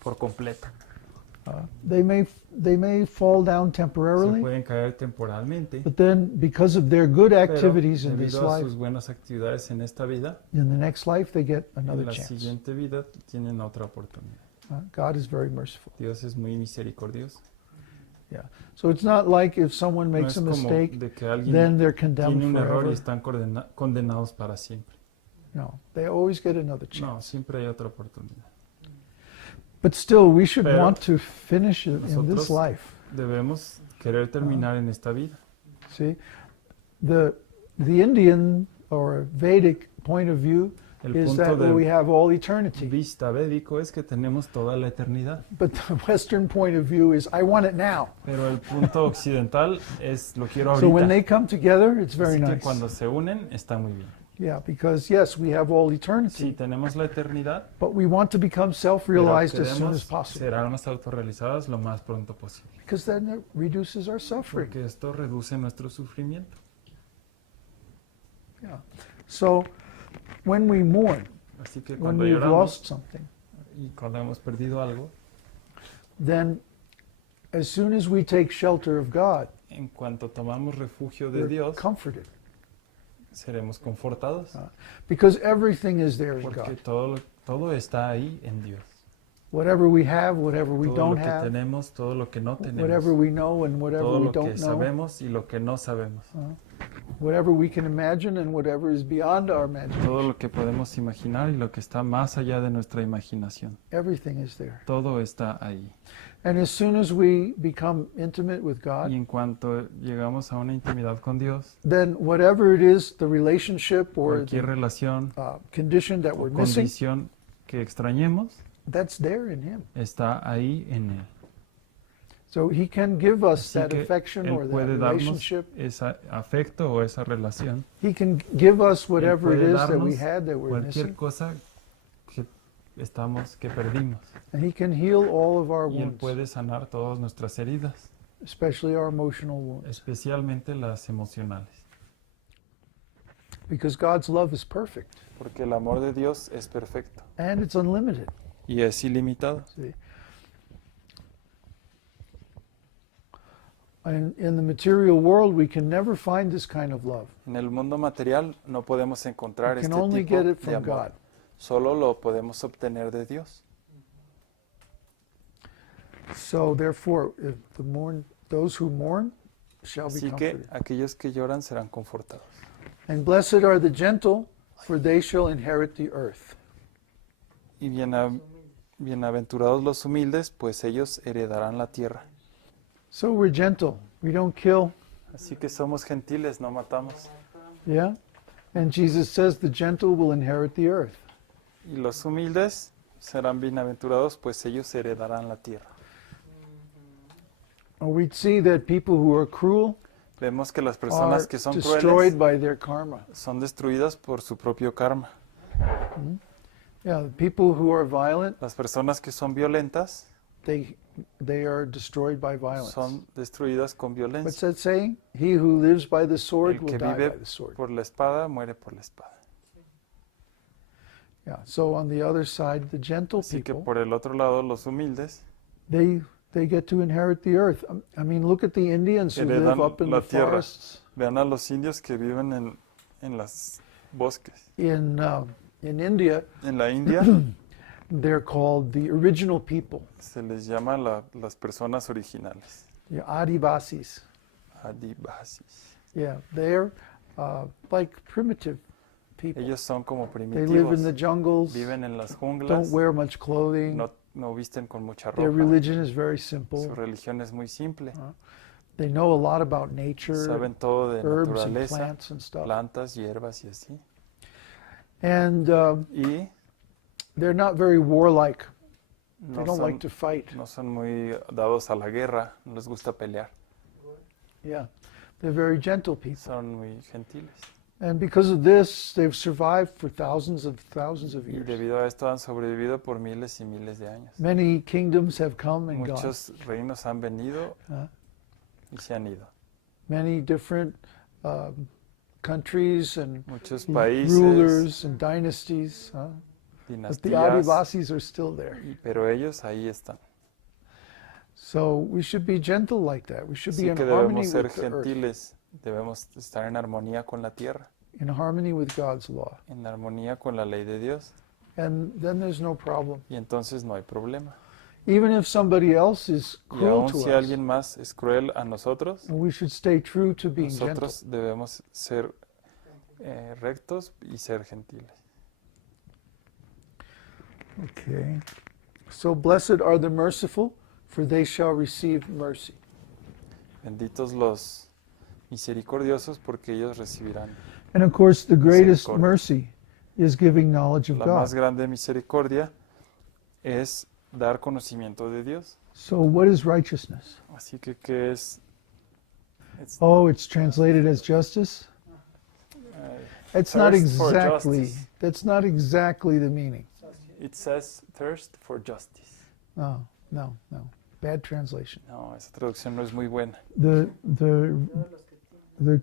por completo. They may fall down Se temporarily, pueden caer temporalmente, but then because of their good pero activities in this debido a life, sus buenas actividades en esta vida, in the next life they get en another la chance. siguiente vida tienen otra oportunidad. God is very merciful. Dios es muy misericordioso. Yeah. So it's not like if someone No makes es a como mistake, de que then alguien they're condemned tiene un error y forever. están condenados para siempre. No, they always get another No, chance. siempre hay otra oportunidad. But still, we should Pero want to finish it in this nosotros life. debemos querer terminar en esta vida. See, the Indian or Vedic point of view El is punto that we de have all eternity. vista védico es que tenemos toda la eternidad. But the Western point of view is, I want it now. Pero el punto occidental es lo quiero So when ahorita. they come together, it's very Así que nice. cuando se unen está muy bien. Yeah, because yes, we have all Sí, eternity, tenemos la eternidad, but we want to become pero self-realized as soon as queremos possible, ser almas autorrealizadas lo más pronto posible. because then it reduces our suffering. Porque esto reduce nuestro sufrimiento. Yeah. So when we mourn, Así que when cuando we've lloramos lost something, y cuando hemos perdido algo, then as soon as we take shelter of God, en cuanto tomamos refugio de we're Dios, comforted, seremos confortados. because everything is there in Porque God. todo está ahí en Dios. Whatever we have, whatever we Todo don't lo que have, tenemos, todo lo que no tenemos, whatever we know and whatever todo we lo que don't know, sabemos y lo que no sabemos, whatever we can imagine and whatever is beyond our todo imagination, lo que podemos imaginar y lo que está más allá de nuestra imaginación, everything is there. todo está ahí. And as soon as we become intimate with Y God, en cuanto llegamos a una intimidad con Dios, then whatever it is, the relationship or cualquier the relación condition that o we're missing, condición que extrañemos, that's there in Him. está ahí en Él. So He can give us Así that que affection Él or that puede darnos relationship. ese afecto o esa relación. He can give us whatever it puede is that we darnos had that we're Cualquier missing. cosa que perdimos. And He can heal all of our Y Él wounds, puede sanar todas nuestras heridas, especially our emotional wounds. especialmente las emocionales. Because God's love is perfect Porque el amor de Dios es perfecto and it's unlimited. y es ilimitado. See? And in the material world, we can never find this kind of love. En el mundo material no podemos encontrar We can este only tipo get it de from amor. God. Solo lo podemos obtener de Dios. So therefore, if those who mourn shall be Así que comforted. aquellos que lloran serán confortados. And blessed are the gentle, for they shall inherit the earth. Y bienaventurados los humildes, pues ellos heredarán la tierra. So we're gentle. We don't kill. Así que somos gentiles, no matamos. Yeah? And Jesus says the gentle will inherit the earth. Y los humildes serán bienaventurados, pues ellos heredarán la tierra. And we see that people who are cruel Vemos que las are personas que son destroyed crueles by their karma. son destruidas por su propio karma. Yeah, the people who are violent, Las personas que son violentas they are destroyed by violence. son destruidas con What's violencia. that saying? He who lives by the sword El will que die vive by the sword. por la espada muere por la espada. Yeah. So on the other side, the gentle Así que people, por el otro lado, los humildes they get to inherit the earth. I mean, look at the Indians who live heredan up in la the tierra. forests. Vean a los indios que viven en los bosques. In India, En la India they're called the original people, se les llama las personas originales, the Adivasis. adivasis. Yeah, they're like primitive people. Ellos son como They live in the primitivos, jungles, viven en las don't junglas, wear much clothing. no visten con mucha Their ropa. religion is very Su simple. religión es muy simple. They know a lot about nature, Saben todo de herbs and naturaleza, plants and stuff. plantas, hierbas y así. And Y they're not very warlike. They no don't like son, to fight. no son muy dados a la guerra, no les gusta pelear. Yeah, they're very gentle people. Son muy gentiles. And because of this, they've survived for thousands of Y years. debido a esto han sobrevivido por miles y miles de años. Many kingdoms have come and gone. Muchos reinos han venido Uh, y se han ido. Many different countries and Muchos países, rulers and dynasties. But the dinastías, Adivasis are still there. pero ellos ahí están. So we should be gentle like that. We should be Así in que harmony debemos ser with the earth, gentiles, debemos estar en armonía con la tierra, in harmony with God's law. en armonía con la ley de Dios, And then there's no problem. y entonces no hay problema. Even if somebody else is Y cruel aun to si us, alguien más es cruel a nosotros, we should stay true to being gentle. nosotros debemos ser rectos y ser gentiles. Okay. So blessed are the merciful, for they shall receive mercy. Benditos los misericordiosos, porque ellos recibirán. And of course, the greatest Misericordia. mercy is giving knowledge of La más God. grande misericordia es dar conocimiento de Dios. So what is righteousness? Así que, ¿qué es? Oh, it's translated as justice? It's not Thirst for exactly. justice. That's not exactly the meaning. It says thirst for justice. No, no, no. Bad translation. No, esa traducción no es muy buena. The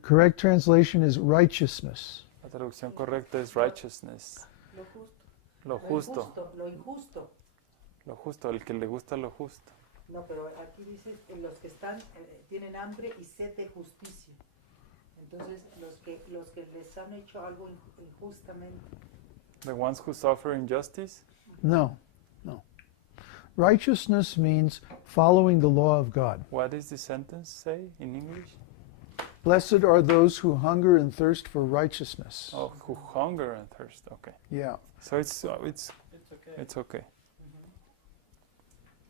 correct translation is righteousness. La traducción correcta es righteousness. Lo justo. Lo justo. Lo injusto. Lo justo, el que le gusta lo justo. No, pero aquí dice los que están tienen hambre y sed de justicia. Entonces los que les han hecho algo injustamente. The ones who suffer injustice. No, no. Righteousness means following the law of God. What does the sentence say in English? Blessed are those who hunger and thirst for righteousness. Oh, who hunger and thirst. Okay. Yeah. So it's okay.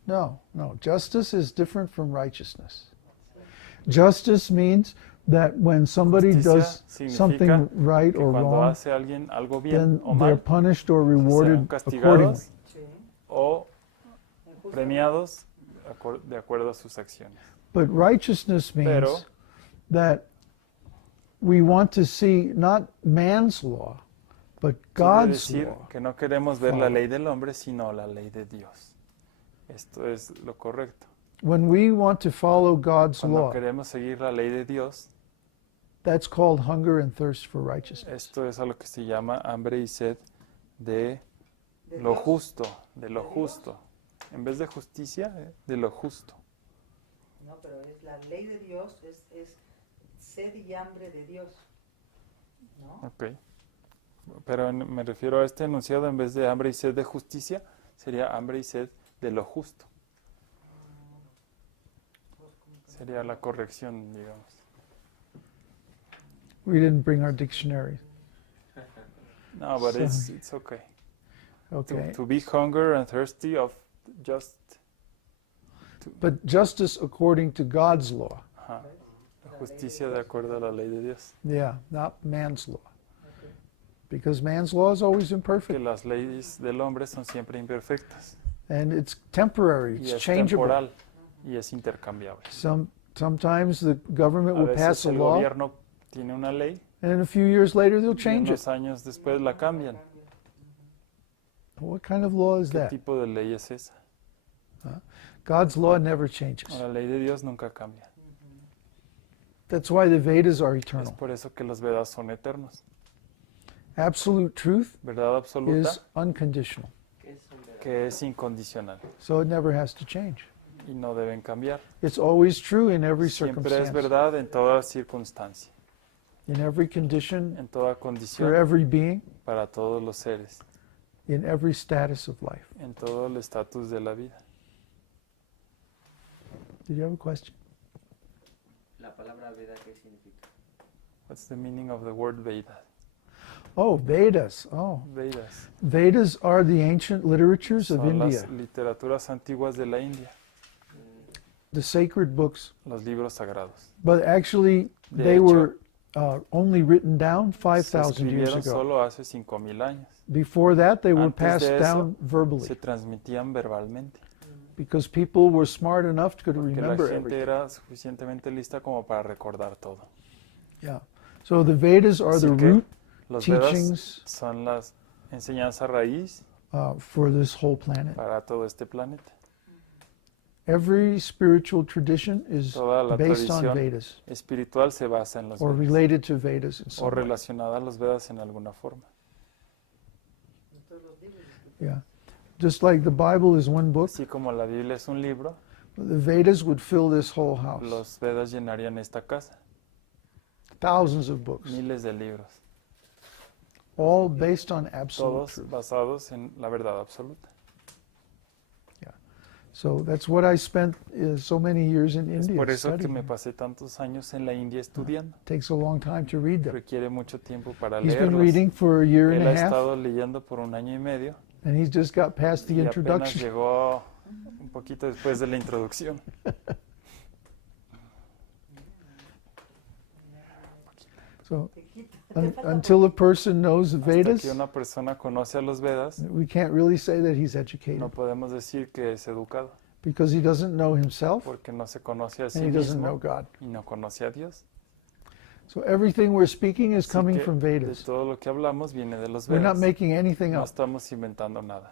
No, no. Justice is different from righteousness. Justice means that when somebody Justicia does significa something right que or cuando wrong, hace alguien algo bien then o they're mal, punished or serán rewarded accordingly. castigados Sí. o premiados de acuerdo a sus acciones. But righteousness means Pero that we want to see not man's law, but quiere God's decir law. que no queremos ver la Follow. ley del hombre, sino la ley de Dios. Esto es lo correcto. When we want to follow God's Cuando law, queremos seguir la ley de Dios, that's called hunger and thirst for righteousness. esto es a lo que se llama hambre y sed de De lo Dios. justo, de lo ¿De Dios? justo. En vez de justicia, de lo justo. No, pero es la ley de Dios, es sed y hambre de Dios. ¿No? Ok. Pero me refiero a este enunciado, en vez de hambre y sed de justicia, sería hambre y sed de lo justo. Sería la corrección, digamos. We didn't bring our dictionary. No, but it's okay. Okay. To be hunger and thirsty of just... But justice according to God's law. Ajá. La justicia de acuerdo a la ley de Dios. Yeah, not man's law. Because man's law is always Que imperfect. las leyes del hombre son siempre imperfectas. And it's temporary, Y it's es changeable. temporal. Y es intercambiable. Sometimes the government A will pass veces a el law, gobierno tiene una ley and in a few years later they'll y change it. unos años después la cambian. What kind of law is ¿Qué that? tipo de ley es esa? God's law never changes. La ley de Dios nunca cambia. That's why the Vedas are Es eternal. por eso que los Vedas son eternos. Absolute truth Verdad absoluta is unconditional, que es incondicional so it never has to change. y no deben cambiar. It's always true in every Siempre es circumstance, verdad en toda circunstancia, in every condition, en toda for condición, every being, para todos los seres, in every status of life. en todo el estatus de la vida. Did you have a question? La palabra Veda, ¿qué significa? What's the meaning of the word Veda? Oh, Vedas. Oh, Vedas. Vedas are the ancient literatures of Son India, las literaturas antiguas de la India, the sacred books. los libros sagrados. But actually, De they hecho, were only written down Se 5,000 years escribieron ago. solo hace 5,000 años. Before that, they were Antes passed de eso, down verbally Se transmitían verbalmente, because people were smart enough to porque la remember gente everything. era suficientemente lista como para recordar todo. Yeah. So the Vedas are the Así que root los Vedas teachings son las enseñanzas raíz for this whole planet. para todo este planeta. Every spiritual tradition is Toda la based on tradición Vedas espiritual se basa en los or Vedas related to Vedas in o some way. relacionada a los Vedas en alguna forma. Entonces los libros Yeah. Just like the Bible is one book, Así como la Biblia es un libro, the Vedas would fill this whole house. los Vedas llenarían esta casa. Thousands of books, Miles de libros, all based on absolute todos truth. basados en la verdad absoluta. So that's what I spent so many years in Es India por eso que studying. me pasé tantos años en la India estudiando. Takes a long time to read them. Requiere mucho tiempo para He's been leerlos. reading for a year and Él a ha half, estado leyendo por un año y medio and he's just got past the y apenas introduction. llegó un poquito después de la introducción. So Te quita, te falta until a person knows the Hasta Vedas, que una persona conoce a los Vedas, we can't really say that he's educated no podemos decir que es educado, because he doesn't know himself porque no se conoce a sí and he doesn't know mismo God. y no conoce a Dios. So everything we're speaking is Así coming que from de Vedas. todo lo que hablamos viene de los We're not Vedas. making anything No up. estamos inventando nada.